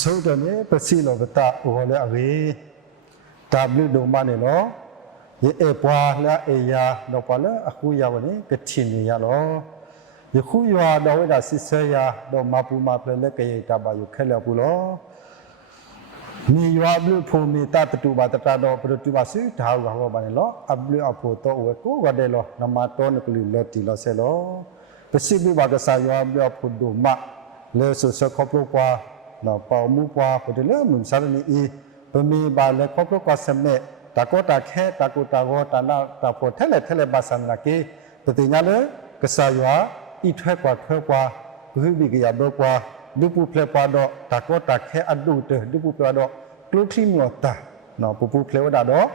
ဆိုတော့ねပစီလောဘတာဟောလေအဝေW ဒိုမနေလောယေအပွားလာအေယာတော့ပါလေအခုရပါနေကချင်နေရလောယခုရွာတော်ဝိဒါစစ်ဆရာတော့မပူမဖလဲကေတပါယခဲလပူလောမြေရွာဘလူဖုန်မီတတူပါတတာတော့ပရတူပါစီဒါဟောပါနေလောအဘလူအဖို့တော့ဝဲကိုဝတယ်လောနမတော်နကလူလော်တီလောဆဲလောပစီဘဘာကဆာရွာဘလူဖုဒုမလဲဆဆခေါပလိုပွားနော်ပေါ်မှုပွားပဒလဲမုန်စာနီအီပမီပါလဲခေါပလိုကွာစမဲတကောတာခဲတကူတာဂောတနာတဖို့ထဲလဲဘာစံနာကေပတိညာလဲကဆာရွာဤထွဲကွာဘုဘီကရဘောကွာဒုပုဖလက်ပွားတော့တကောတာခဲအဒုတဒုပုပွားတော့ကလုခိမောတာနော်ပုဖလက်ဝဒါတော့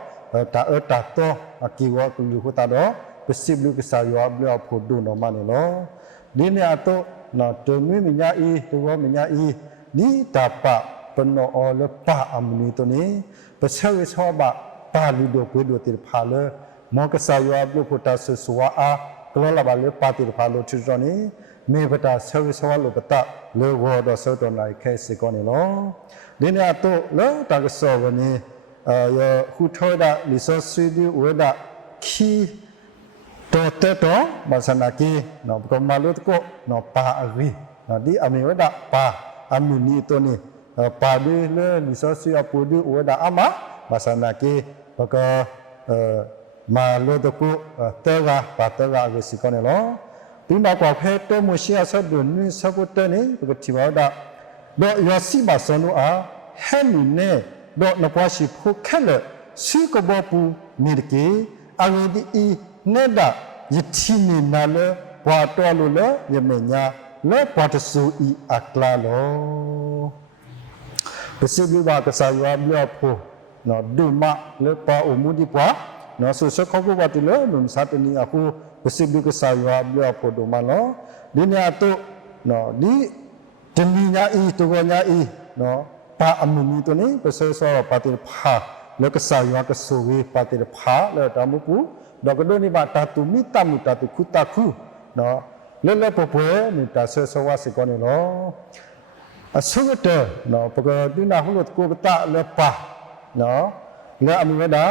တာတာတော့အကီဝကူလူခတာတော့ပစိဘလူကဆာရွာဘလဖို့ဒုနော်မနေလောဒီနေအတော့နော်တမီမညာဤတောမညာဤဒီတာပပနောအောလပါအမနီတနေပဆဝေသောဘပါလူတို့ကိုတို့တိဖာလမောကဆာယောဘလုဖတာဆဆဝါကလောလာဘလေပါတိဖာလို့ချွတ်နေမေပတာဆဝေသောလို့ပတာလေဝေါ်တော့ဆောတော်နိုင်ခဲစေကောနေလောဒီနေအတော့လောတာကဆောဝနေယောခုထောဒလီဆောဆွေဒီဝေဒခီတော်တော်မဆနာကီနော်ပကမလုတ်ကိုနော်ပါအရီနော်ဒီအမေဝဒပါအမနီတနေပါဒီလေလီဆောဆွေအပူဒီဝဒအမမဆနာကီပကမာလုတ်ကိုတေဂါပါတေဂါဝစီကောနေလောဒီမှာကွာဖဲတော့မရှိအဆက်ဒွန်နိစကုတနေပကတိဝဒတော့ယောစီမဆနူအာဟဲမီနေတော့နပွားရှိဖို့ခက်လက်စီကဘောပူနေတကေအငဒီအီနေဒယတိနေနာလေဘွာတော်လို့လေယမညာလေဘတ်ဆူအီအကလာလောပစိဘဘာကဆာယောဘလဖို့နော်ဒုမလေပါအမှုဒီပွားနော်ဆိုစခေါကဘတ်လေနုံစတ်နီအခုပစိဘကဆာယောဘလဖို့ဒုမလောဒီညာတော့နော်ဒီတမီညာအီတကောညာအီနော်ပါအမှုမီတနေပစေဆောပါတိဖာလေကဆာယောကဆူဝေပါတိဖာလေတမှုပူတော့ကဒိုနိဘာတာတုမိတမူတာတုခုတခုနော်လဲလဲပပွဲနေတာဆဆဝါစကောနေလောအဆုတ်တဲ့နော်ပကတိနာဟုလို့ကိုပတလဲပါနော်လဲအမှုဒါ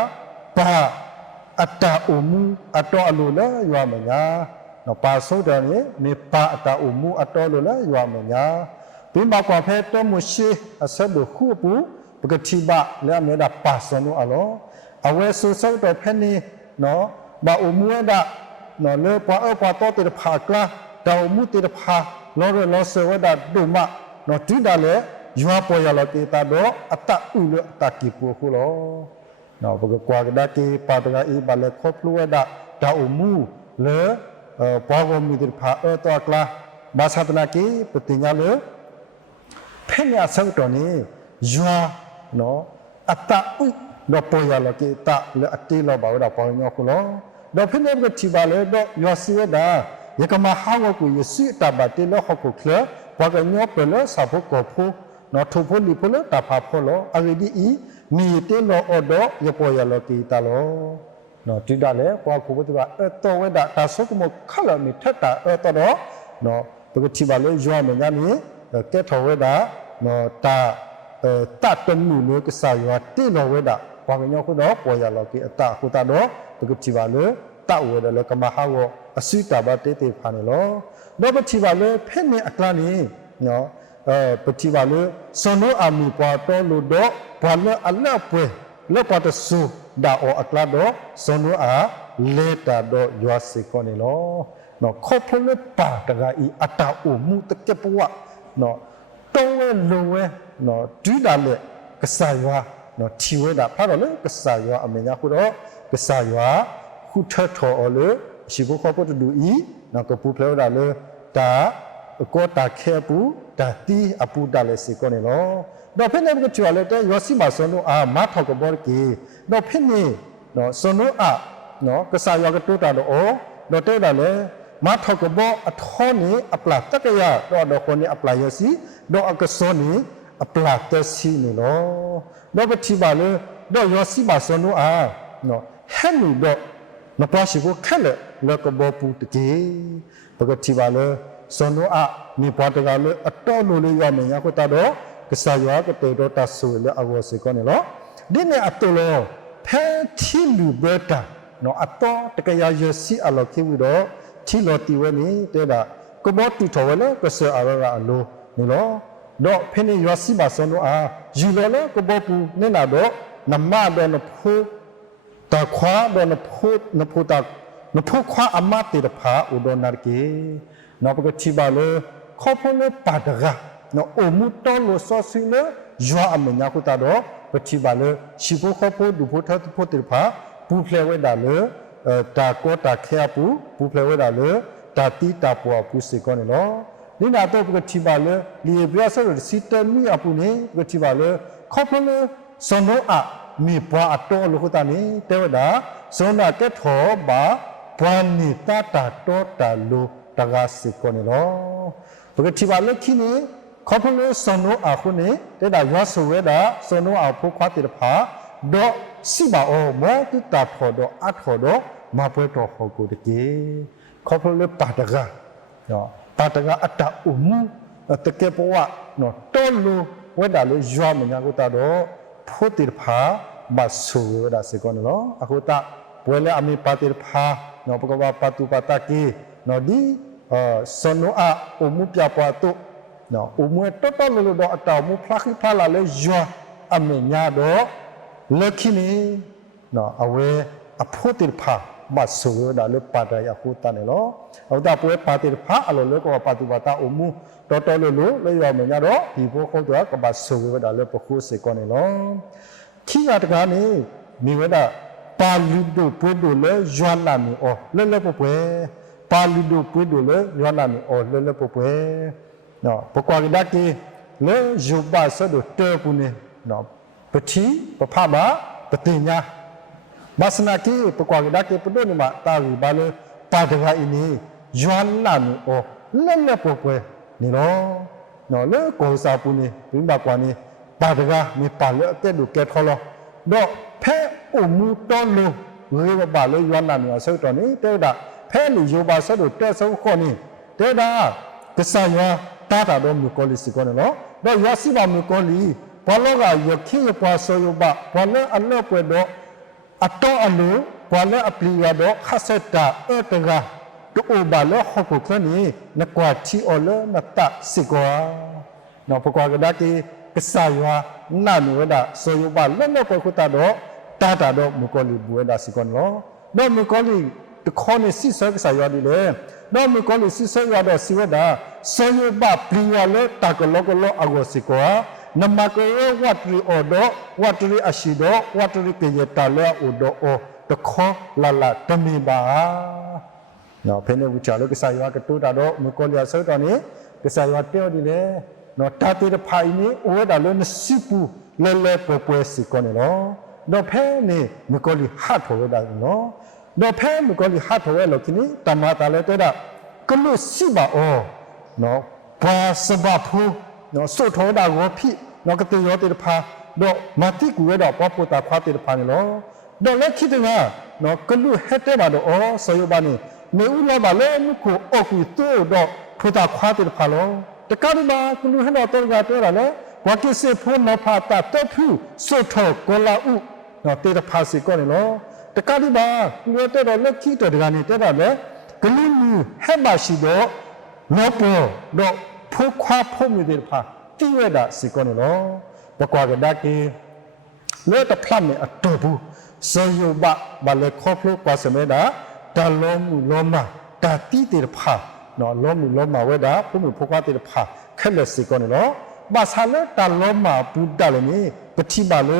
ပါအတအမှုအတော်အလိုလဲရွာမညာနော်ပါဆုတ်တယ်နေပါအတအမှုအတော်လိုလဲရွာမညာဒီမှာကွာဖဲတော့မရှိအဆက်လို့ခုပူပကတိပါလဲအမြဲဒါပါစနုအလောအဝဲဆုတ်တော့ဖဲနေနော်ဘာအမှုဒါနော်လေပွားပွားတော့တေဖာကလာတောင်မှုတေဖာလောလောဆဝဒဒုမနော်တိဒါလေယွာပေါ်ရလကေတာတော့အတဥလအတကိပူခုလောနော်ဘကွာကဒါကေပါတရာဤဘလေခေါပလူဝဒတောင်မှုလေပွားကမီတေဖာတော့ကလာဘာသတနာကေပတိညာလေဖဲ့ညာဆောက်တော်နေယွာနော်အတဥတော့ပေါ်ရလကေတာလေအတေလောဘာဝဒပေါ်ညောခုလောတော့ဖိနေကတိပါလေတော့ယောစီဝဒါယကမဟာဝကူယစီတဘတေလဟခုခလဘာကညောပလစဘကိုဖူနော်ထဖို့လီဖလတဖာဖလောအရီဒီအီမီတေလောအော်တော့ယပေါ်ရလောကီတလောနော်တိတလေပွားခုဘတ်ကတော့ဝဒတာဆုကမခလမီထတာတော့နော်ပကတိပါလေယွာမညာမီကဲထောဝဒနော်တာတတ်တမှုလို့ကစားရတေလောဝဒဘာကညောခုတော့ပေါ်ရလောကီအတခုတာတော့ပကတိပါလေတဝရလကမဟာဝအစိတာဘတေတေဖာနေလောတော့ပတိပါလေဖဲ့နေအကလာနေနော်ပတိပါလေစနောအမီပွားတော်လို့တော့ဘာလအလပွဲလောပတ်ဆူဒါအောအကလာတော့စနောအလေတာတော့ရွာစေခေါနေလောနော်ခေါဖလပါတကဤအတာအမှုတကပဝနော်တော့ဝဲလုံဝဲနော်ဒူးတာလေကဆာရွာနော်ထီဝဲတာဖာတော့လေကဆာရွာအမေညာခုတော့ကဆာရွာခုထထော်လေရှိဘခေါပတူဤနော်ကပူဖလောတာလေတာကောတာခဲပူတာတီအပူတာလေစီကောနေလောတော့ဖိနေကချွာလေတဲ့ယောစီမဆွန်တို့အာမထောက်ကဘောကေတော့ဖိနေနော်ဆွန်တို့အာနော်ကဆာယောကတူတာတော့တော့တဲ့တာလေမထောက်ကဘောအထောနေအပလာတကရတော့ခေါနေအပလာယောစီတော့အကစောနေအပလာတစီနေလောတော့ပတိပါလေတော့ယောစီမဆွန်တို့အာနော်ဟဲ့လူတော့နပွားရှိဖို့ခက်လေလကဘောပူတကေပကတိပါလေစနောအမြေပွားတကလေအတော်လိုလေးရမယ်ညာခုတတော့ ကစားရွာကတေတော့တဆူလေအဝစီကောနေလောဒီနေအတူလောဖဲတီလူဘတာနော်အတော်တကရရစီအလောခိဝတော့တီလောတီဝနေတဲ့တာကဘောတူထော်ဝဲလေကဆာအရောအလိုနေလောတော့ဖဲနေရစီပါစံတော့အာယူလောလေကဘောပူနေလာတော့နမတော့နဖို့တခွာတော့နဖို့တာနဖို့ခွာအမတေတဖာဥဒနာကေနော်ပကတိပါလေခေါဖလေပါတကနော်အမှုတော်လို့စောစီလေရွာအမညာခုတာတော့ပတိပါလေရှိဖို့ခေါဖို့ဒုဖို့ထဖို့တေဖာပူဖလေဝဲတာလေတာကောတာခဲပူဖလေဝဲတာလေတာတီတာပွားပူစေကောနေလောဒီနာတော့ပကတိပါလေလီပြဆရစီတမီအပူနေပကတိပါလေခေါဖလေစံတော့အมีปวาโตลุกตานี่เตวดาโซนาเตถอบาปวานิตาตาโตตาลุตะกาสิโกนี่ลอปกติบาเลခိนี่ခေါဖလေစံတော့အခုနေတဲ့ဒါရွာဆိုရတာစံတော့အဖို့ခွာတိတဖာဒေါ်စီပါအောမောတူတာဖော်တော့အထော်တော့မပွဲတော်ဟောကိုတကေခေါဖလေပါတကနော်ပါတကအတအုံမတကေပဝနော်တော်လူဝဲတာလေရွာမညာကိုတာတော့ဖို့တိဖာမဆူရတာစေကောနော်အခုတာပွဲလေအမေပါတိဖာနော်ပကဝပါတူပတာကီနော်ဒီစနောအမှုပြပွားတုနော်အမှုတော်တော်လို့တော့အတောင်မှုဖလာခိဖလာလေရွာအမေညာတော့လက်ခိနေနော်အဝဲအဖို့တိဖာမဆူရတာလေပါတရအခုတာနေလောဟုတ်တာပွဲပါတိဖာအလိုလေကောပါတူပတာအမှုတော်တော်လို့လေရွာမညာတော့ဒီဖို့ခုတ်တော့ကပါဆူရတာလေပခုစေကောနေလောခိရတကနေမိဝဒပါဠိတို့ပုဒ်တို့လဲရွာလာမီအော်လဲလဲပွဲပါဠိတို့ပုဒ်တို့လဲရွာလာမီအော်လဲလဲပွဲနော်ပကွာကဒကေလဲယူပါဆဒတေပုနေနော်ပတိပဖမပတိညာမစနာကေပကွာကဒကေပုဒ်နမတာဝီဘာလဲပါတကအင်းနီရွာလာမီအော်လဲလဲပွဲနေလောနော်လဲကောစာပုနေဘိမကွာနေပါတကမေပါလေအတက်တို့ကဲထော်လို့တော့ဖဲအမှုတော်လို့ဝေးပါလေရွာနာမြေဆောက်တော်နေတဲ့တာဖဲလူယောပါဆောက်တို့တက်ဆုံးခေါ်နေတဲ့တာကဆာရွာတာတာတော့မြို့ကောလီစီကောနော်တော့ရွာစီပါမြို့ကောလီဘာလို့ကရခိရပါဆောယောပါဘာလဲအလောပွဲတော့အတော်အလိုဘာလဲအပလီရတော့ခဆက်တာအတကတို့ဘာလဲဟောဖို့ခနေနကွာချီအော်လနတစီကွာနော်ပကွာကဒါကေကဆာရွာနာနဝဒဆိုယဘလက်လက်ပခုတာတော့တာတာတော့မကောလီဘူဝဒစီကွန်လောတော့မကောလီတခေါနေစစ်ဆကဆာရွာဒီလေတော့မကောလီစစ်ဆရွာတော့စီဝဒဆိုယဘပလီဝလေတာကလောကလောအဂောစီကွာနမကေဝတ်ရီအော်တော့ဝတ်ရီအရှိတော့ဝတ်ရီကေယတာလဲအိုတော့အောတခေါလာလာတမီပါနော်ဖဲနေဝချာလောကဆာရွာကတူတာတော့မကောလီဆောတော့နေကဆာရွာတဲဒီလေနော်တာတေဖိုင်နေအိုဒါလုံးနစီပူလဲလဲပွဲစီကောနေနော်တော့ဖဲနေမကောလီဟတ်ထော်ဒါနော်တော့ဖဲမကောလီဟတ်ထော်ရလို့ကိနေတမတာလဲတဲ့တာကလို့စီပါအောနော်ဘာစဘဖူနော်စွတ်ထော်တာကိုဖိနော်ကတေရောတေဖာတော့မတိကူရတော့ပပတာခွာတေဖာနေလို့တော့လက်ခိတကနော်ကလို့ဟက်တဲ့ပါတော့အောဆယောပါနေနေဦးလာပါလဲမြကိုအောက်ကူတိုးတော့ဖူတာခွာတေဖာလို့တကားဒီမှာကလူဟနော်တော့ကတော့လေဝါကိစေဖို့မဖာတာတော့ဖူစွတ်ထော်ကိုလာဥနော်တေတဖာစီကောနေလို့တကားဒီမှာလူတဲ့တော့လက်ခိတဲ့ကနေတဲ့တာလေကလူလူဟဲ့ပါရှိတော့နော်ပေါ်တော့ဖို့ခွာဖို့မြတဲ့ဖာတိရတာစီကောနေလို့ဘကွာကဒါကေလေတဖတ်နေအတော်ဘူးစေယဘဘာလေခေါဖလို့ကွာစမဲတာတလုံးမူလုံးမတာတိတဲ့ဖာနော်လုံးမူလုံးမဝဲတာဖုံဖုခွားတဲ့ဖာခက်လက်စီကောနေလို့ဘာသာလဲတလုံးမပူတလည်းနေပတိပါလေ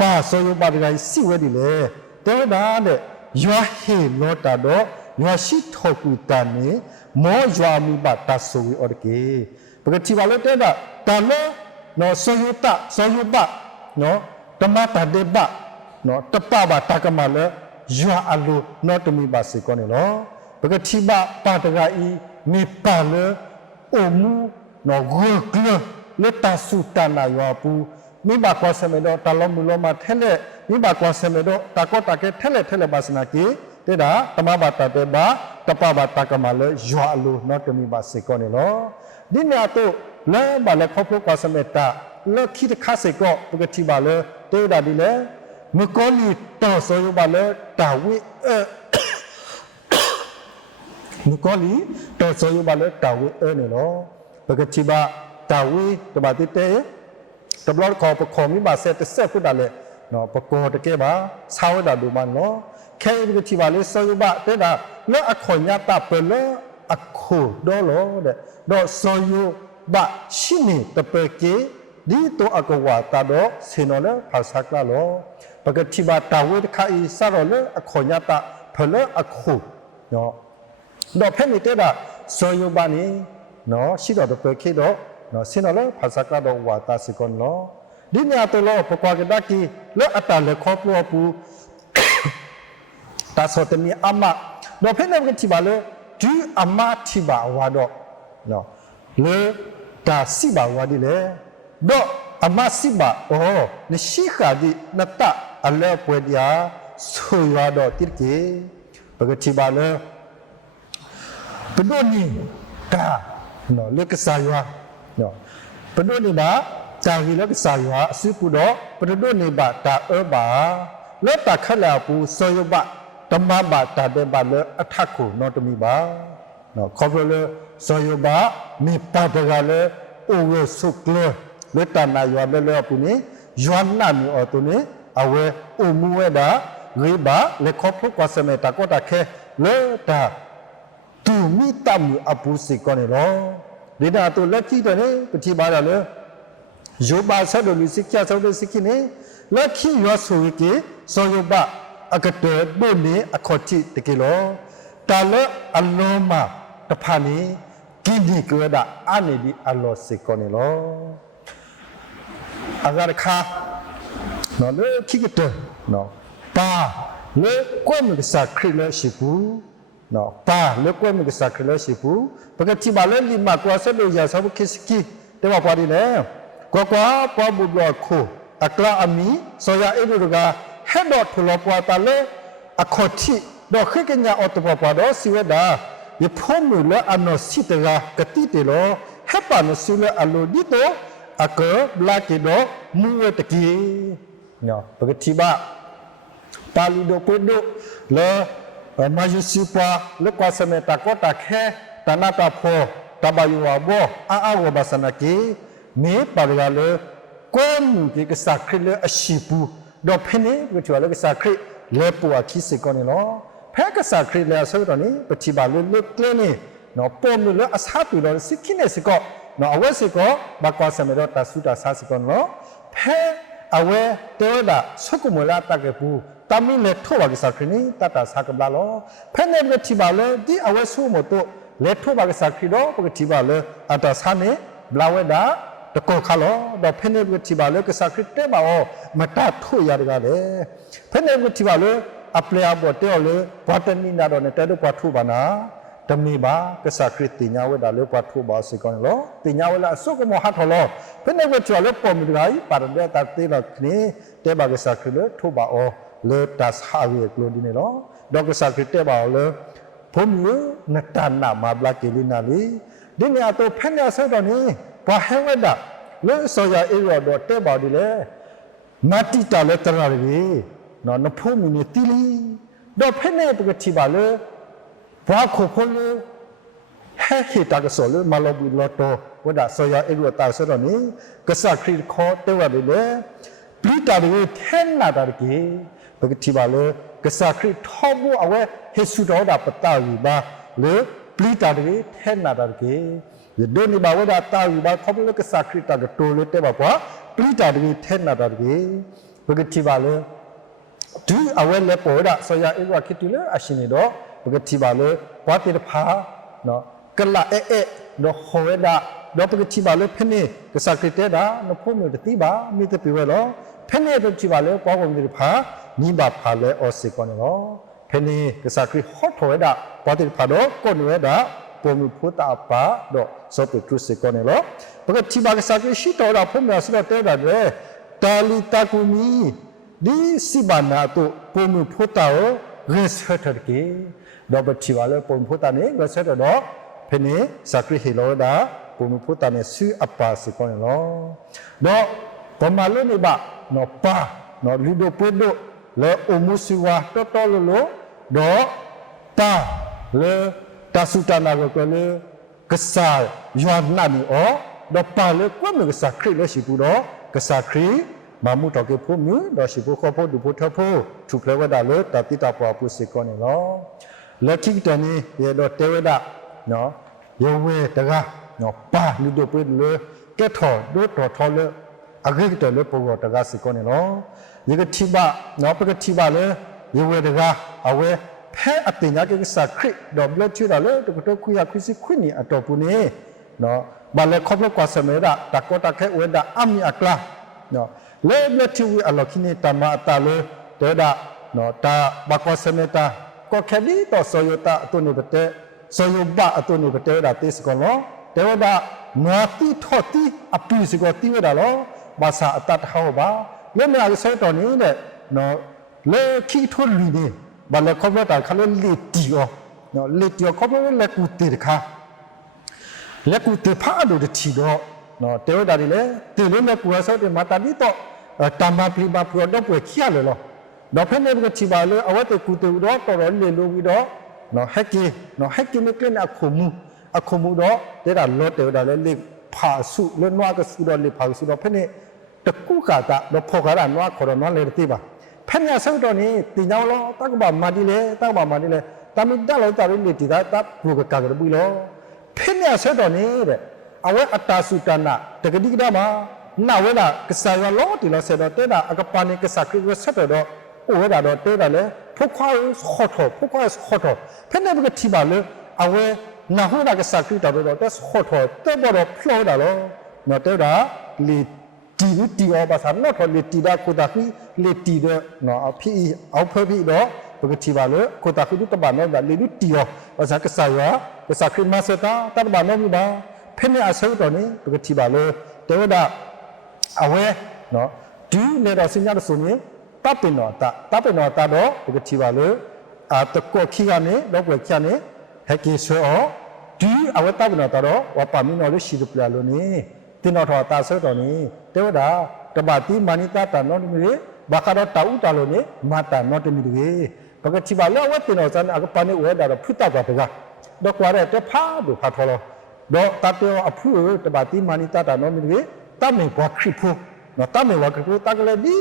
ပါစေယဘတကစီဝဲဒီလေတဲ့ဒါတဲ့ရွာဟေလောတာတော့ရွာရှိထောက်ကူတန်နေမောရွာမိဘတဆူဝီအော်ကေပကတိပါလေတဲ့တလုံးနော်စေယတစေယဘနော်တမတာဒေဘနော်တပပါတကမလေရွာအလိုနော်တမီပါစီကောနေလို့ပကတိပါပါတကဤမိပါလေအမှုနော်ဂေကလလက်တဆူတနာရွာပူမိဘကွာစမေတော့တလုံးမူလုံးမထဲလက်မိဘကွာစမေတော့တကောတကဲထဲလက်ပါစနာကေတဲ့တာတမဘာတတေဘာတပဘာတကမလေရွာအလိုနော်တမီပါစီကောနေလို့ဒီနာတော့လဲဘာလဲခေါဖို့ကွာစမေတာ เลิกคิดค่าเสกก็ปกติบาเลยเตอดาดีเลยเมื่อก่อนนี้ต่อโซยบาเลยดาวิเมื่อก่อนนี้ต่อโซยบาเลยดาวิเนี่ยเนาะปกติบาดาวิตบาติเตตบลอดคอประคองมิบาเซตเซพุดาเลยเนาะประกอบตะเก็บาสาวดาดูมันเนาะแค่ปกติบาเลยโซยบาเตดาเลิกอคอยญาตาเปเลอะโคดอโลเดดอโซยบะชินีตะเปเกဒီတော့အကဝါတာတော့စင်တော်လည်းဖာစကလာလို့ပကတိဘာတာဝိတခါဤစရောလည်းအခေါ်ညတာဖလအခုနော်တော့ဖဲနေတဲ့တာစောယဘာနီနော်ရှိတော်တော့ပခေတော့နော်စင်တော်လည်းဖာစကလာတော့ဝါတာစကောနော်ဒီညာတော့လို့ပကွာကတကီလောအတလည်းခေါ်ပြောပူတာစောတမီအမတော့ဖဲနေကတိဘာလေဒီအမတိဘာဝါတော့နော်လေတာစီဘာဝါဒီလေတော့အမစိဘโอ้နရှိခါဒီနတအလဲပွဲဒီယာဆိုရတော့တိကေပကတိပါလေပဒိုနီကာနော်လက်ကစားရနော်ပဒိုနီဘာတာရီလက်ကစားရအစုပူတော့ပဒိုနီဘာတာအဘာလက်တခလာပူဆိုရဘတမဘာတာတဲ့ဘာလေအထခုနော်တမီပါနော်ခေါ်ပြလေဆိုရဘမေပါတကလည်းအိုဝဆုကလေเลตานายัวเบลปุนียัวนามีอตุนีอเวอมูเวดารีบาเลคอพกวาสเมตาก็ตาแค่เลตาตูมีตามีอปุสิกอนี่ลอดีดาตุเลขี้ตัวนี้ปฏิบาลเลยโยบาซะดลุสิกยาซะดสิกินีเลขี้ยัวสุวิกิโซโยบาอากะเตบุนีอคอติตะกิโลตาเลอโลมาตะพานีกินีกวดาอานีดิอโลสิกอนี่ลออาการค้าเนาะเลยคิดกันเนาะป้าเลยกวนมันก็สักครึ่งเลยสิปูเนาะป้าเลยกวนมันก็สักครึ่งเลยสิปูปกติบ้านเลยลิมากว่าสักเลยอย่าสับคิดสกีแต่ว่าพอดีแล้วกว่าพอบุบลอคูอักลาอามีสอยาเอดูกาเฮดอทุลปวาตาเลยอคติดอกขึ้นกันยาอตปปาดอสิเวดาอย่าพ่อมือเลยอันนสิตกากติเตโลเฮปานสิเลยอโลดิโตအကဘလာကေတော့မူဝတကီနော်ပကတိဘာပါလီဒိုပဒိုလေမာဂျစီပါလေကွာစမေတာကောတာခဲတနာတာဖောတဘယဝဘောအာဝဘစနကီမေပါရလေကွန်ဒီကစခရလေအရှိပူတော့ဖနေပကတိဘာလေကစခရလေပူအခိစေကောနေလောဖဲကစခရလေဆိုတော့နိပတိဘာလေလုကလနေနော်ပုံလေအစားပူတော့စိခိနေစကောနော်အဝဲစကောဘကွာစမေတော့တဆုတာဆာစကောနော်ဖဲအဝဲတောတာဆုကမလာတကပူတမင်းလေထိုးပါကစားခရီတတဆာကဘလာလောဖဲနေကတိပါလေဒီအဝဲဆုမတော့လေထိုးပါကစားခရီတော့ပကတိပါလေအတဆာနေဘလာဝဲတာတကောခါလောတော့ဖဲနေကတိပါလေကစားခရီတဲပါဩမတထိုးရတကလေဖဲနေကတိပါလေအပလျာပေါ်တဲလေဘာတနီနာတော့နဲ့တဲတော့ကွာထိုးပါနာတမီပါကစားခရစ်တင်ညာဝဲတာလေပတ်ထိုးပါစေကောင်းလောတင်ညာဝဲလာအစုကမဟာထလောဖနေဝဲချောလေပေါ်မီဂိုင်းပါရတဲ့တာတေတော့ခနေတဲပါကစားခရစ်လေထိုးပါအောလေတတ်ဟာဝဲကလိုဒီနေလောဒေါကစားခရစ်တဲပါအောလေဘုံမျိုးနတနာမဘလာကေလီနာလီဒီနေအတော့ဖနေဆောတော့နေဘာဟဲဝဲတာလေဆောရအေရောတော့တဲပါဒီလေမတိတာလေတရာရီနော်နဖုံမီနေတီလီတော့ဖနေပကတိပါလေဘာခိုဖိုလေဟဲခေတာကဆောလေမလောဘူလောတောဝဒဆောရအေရတာဆောတော့နိကဆခရီခေါ်တဲဝတယ်လေပိတာတွေထဲနာတာကေဘကတိပါလေကဆခရီထောဘူအဝဲဟေဆုတော်တာပတာယူပါလေပိတာတွေထဲနာတာကေယဒိုနိဘဝဒတာယူပါခေါ်လေကဆခရီတာကတိုလေတဲပါပွားပိတာတွေထဲနာတာကေဘကတိပါလေဒီအဝဲလေပေါ်တာဆောရအေရခိတူလေအရှင်နေတော့ပကတိပါလေဘွားတေဖာနော်ကလာအဲနော်ဟောဝဲတာတော့ပကတိပါလေဖနေကစားကတဲ့တာနော်ဖုံးမျိုးတိပါမိတပြဝဲလောဖနေပကတိပါလေပွားကုန်တေဖာနိဘာဖာလေအော်စေကောနော်ဖနေကစားကဟော့ထော်ဝဲတာဘွားတေဖာတော့ကိုနဝဲတာပုံမှုဖို့တာပါတော့စောပတုစေကောနော်ပကတိပါကစားကရှိတော်တာဖုံးမျိုးစတော့တဲတာလေတာလီတာကူမီဒီစီဘာနာတော့ပုံမှုဖို့တာကိုရက်ဆက်ထကေတော့ပတိပါလေပုံဖို့တာနေရက်ဆက်တော့ဖနေစကရိဟီလောဒါ ပုံမဖို့တန်ဆူအပါစီကောနော်တော့ပမာလို့နေပါနော်ပါနော်လူတို့ပုဒ်လေအမှုစီဝါတော်တော်လို့တော့တာလေတဆူတနာကိုလေကစားယောနာမီအောတော့ပါလေကွမကစားခရီလေရှိဘူးတော့ကစားခရီမမှုတော့ကေဖို့မြူတော့ရှိဖို့ခေါ်ဖို့ဒူဖို့ထဖို့သူကလည်းဝဒါလို့တတိတပွားဖို့စီကောနေနော်လက်ထိတနေရတော့တေဝဒနော်ယောဝဲတကားနော်ပါလူတို့ပွေးလို့ကဲထော်တို့တော်ထော်လို့အဂိတ်တော်လို့ပုံတော်တကားစီကောနေနော်ယေကတိပါနော်ပကတိပါလေယောဝဲတကားအဝဲဖဲအတင်ညာကစားခရီတော့ဘလက်ချူတာလေတော့ခွေရခွစီခွနေအတော်ပူနေနော်ဘာလဲခေါပလကွာစမေရာတကောတခဲဝဲဒါအမီအကလာနော်လေဘလက်ချူဝီအလောခိနေတမအတာလေတေဒါနော်တာဘကွာစမေတာကောခဲဒီတော့ဆိုယတာအတုနေပတဲ့ဆိုယဘအတုနေပတဲ့ဒါတေစကောနော်တေဝဒါနော်တီထော်တီအပူစကောတီဝဒါလောဘာသာအတတ်ဟောပါလေမလာဆိုတော်နေတဲ့နော်လေခီထွလီနေဘာလဲခေါပလတာခါလေလီတီယောနော်လီတီယောခေါပလလေကူတီတခါလက်ကူတေဖာဒိုတချီတော့နော်တေဝဒါဒီလေတေလို့လက်ကူဆောက်တယ်မတာဒီတော့တမ္မာပလီပါပရောတော့ပွေခရလေလောတော့ဖက်နေကချီပါလေအဝတ်တေကူတေတော့တော်တော်လေလို့ပြီးတော့နော်ဟက်ကီနော်ဟက်ကီမကလအခုမှုတော့တေတာလောတေဝဒါလေလေဖာစုလေနွားကစုတော့လေဖာစုတော့ဖက်နေတကူကာတာတော့ဖော်ကားတာနွားခေါ်တော့နွားလေတိပါဖက်ညာဆောက်တော့နေတင်ကြောင်းလောတကဘာမာဒီလေတကဘာမာဒီလေတမင်တက်လို့တာရင်းလေတီတာတပ်ဘူကကာကဘူးလောဖင်းရဆက်တော်နေတဲ့အဝဲအတာစုတနာတကတိကတာမှာနာဝဲလာကစားရလောတီလောဆက်တော်တဲ့တာအကပါနေကစားခရဆက်တော်အိုဝဲတာတော့တဲ့တာလေဖုခွာခေါ်တော်ဖင်းနေဘကတိပါလေအဝဲနာဟိုတာကစားခရတော်တော့တဲ့ခေါ်တော်တဲ့ဘောတော့ဖလောတာလောနော်တဲ့တာလေတီအောပါစာနော်ထော်လေတီတာကိုတာခီလေတီတဲ့နော်အဖီအောက်ဖဖီတော့ဘကတိပါလေကိုတာခီတဘာနော်ဒါလေတီအောပါစာကစားရကစားခရမစတာတတ်ဘာနော်မိပါဖင်းနေအဆောတော်နေဘကတိပါလေတေဝဒအဝဲနော်ဒူးနေတော့စင်ရတဲ့ဆိုရင်တပ်ပင်တော်တော့ဘကတိပါလေအတကောခီကနေတော့ကွယ်ချနေဟက်ကီဆောဒူးအဝဲတပ်ပင်တော်တော့ဝပါမီနော်လို့ရှိလို့ပြလို့နေတင်တော်တော်တာဆောတော်နေတေဝဒတပတိမာနိတတာနော်ဒီမေဘာကတော့တာဥတာလို့နေမာတာနော်တမီတွေဘကတိပါလေဝဲတင်တော်စံအကပနေဝဲတာတော့ဖုတတ်ပါတကားတော့ကွာတဲ့တဖာတို့ဖာထော်လို့တော့တတေအဖူတပါတိမာနိတတာနော်မီတွေတမေဘခရိဖိုနော်တမေဝခရိဖိုတကလည်းဒီ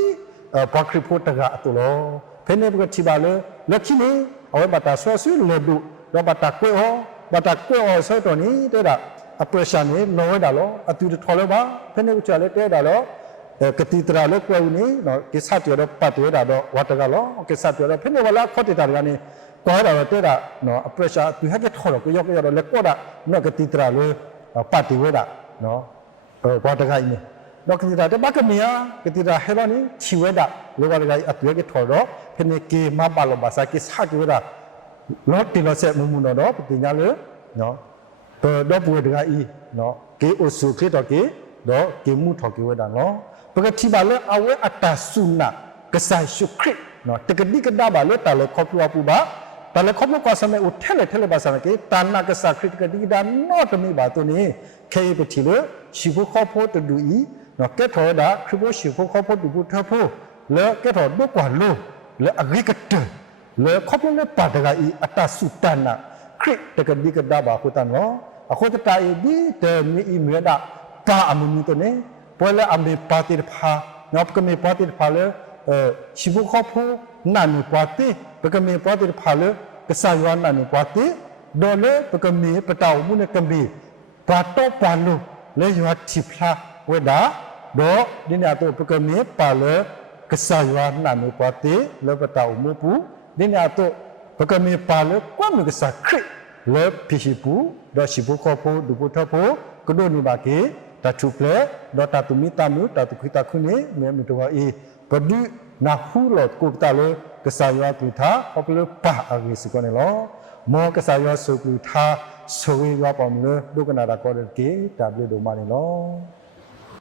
ဘခရိဖိုတကအတူလို့ဖင်းနေဘကတိပါလေလက်ချိနေအဝဲဘတာဆွဆွလေဒုတော့ဘတာကွေဟောဘတာကွေဟောဆောတော်နေတဲ့တာအပရရှာနေလောတာလို့အတူထော်လို့ပါဖင်းနေကြလေတဲ့တာလို့ကတိတရာလို့ကွေဦးနေနော်ကိစ္စပြောတော့ပတ်ပြောတာတော့ဝတ်တကလို့ကိစ္စပြောတော့ဖင်းနေဝလာခေါ်တဲ့တာကနေတော့တော့တဲ့တာနော်အပရရှာသူဟက်ထော်တော့ကိုရောက်တော့လက်ကောတာနော်ကတိတရာလို့ပတ်တီဝဲတာနော်ဘာတကိုင်းနေတော့ကတိတရာတပတ်ကမီယာကတိတရာဟဲလောနီချီဝဲတာလောကတကိုင်းအတွေ့ကထော်တော့ဖင်းနေကေမပါလို့ပါစားကိစ္စကြွဲတာလောတီလောဆက်မှုတော့ပတိညာလေနော်တော့ပွေတကိုင်းနော်ကေအိုဆူခေတော့ကေတော့ကေမှုထော်ကေဝဲတာနော်ပကတိပါလေအဝဲအတာဆုနာကဆိုင်ရှုခရစ်နော်တကတိကဒါပါလေတာလေခေါပူပူပါတလည်းခေါပကွာစမဲဦးထဲလေပါစမကေတာနာကစားခရစ်ကတိဒါနော့တမီပါတော့နေခေပတိလေရှိဖို့ခေါဖို့တူဤနော်ကဲထော်ဒါခရဖို့ရှိဖို့ခေါဖို့တူဖို့ထဖို့လေကဲထော်တော့ကွာလို့လေအဂရိကတလေခေါပလေပါတကဤအတဆုတနာခရစ်တကတိကဒါပါခုတနော်အခုတတာဤဒီတေမီဤမြဒပါအမှုမီတော့နေပွဲလေအမေပါတိဖာနော်ကမေပါတိဖာလေရှိဖို့ခေါဖို့နာမီပါတိပကမေပါတိဖာလေကစားရနာမီပါတိဒေါ်လေပကမေပတောက်မှုနဲ့ကံဘီပါတော့ပါလို့လေရွာတိဖလာဝဲတာတော့ဒီနေ့တော့ပကမေပါလေကစားရနာမီပါတိလေပတောက်မှုပူဒီနေ့တော့ပကမေပါလေကွမ်ကစားခရစ်လေပိရှိပူတော့ရှိဖို့ခေါဖို့ဒူဖို့ထဖို့ကဒိုနေပါကေတချုပလေတော့တတူမီတမှုတတူခိတခုနေမေမတော်အေပဒုနာဖူလောကုတလေကစားရတူသာဟောပလပါအဂိစကနေလောမောကစားရဆုကူသာဆိုရပါမလို့ဒုက္ခနာတာကောတဲ့ကေ W ဒိုမာနေလော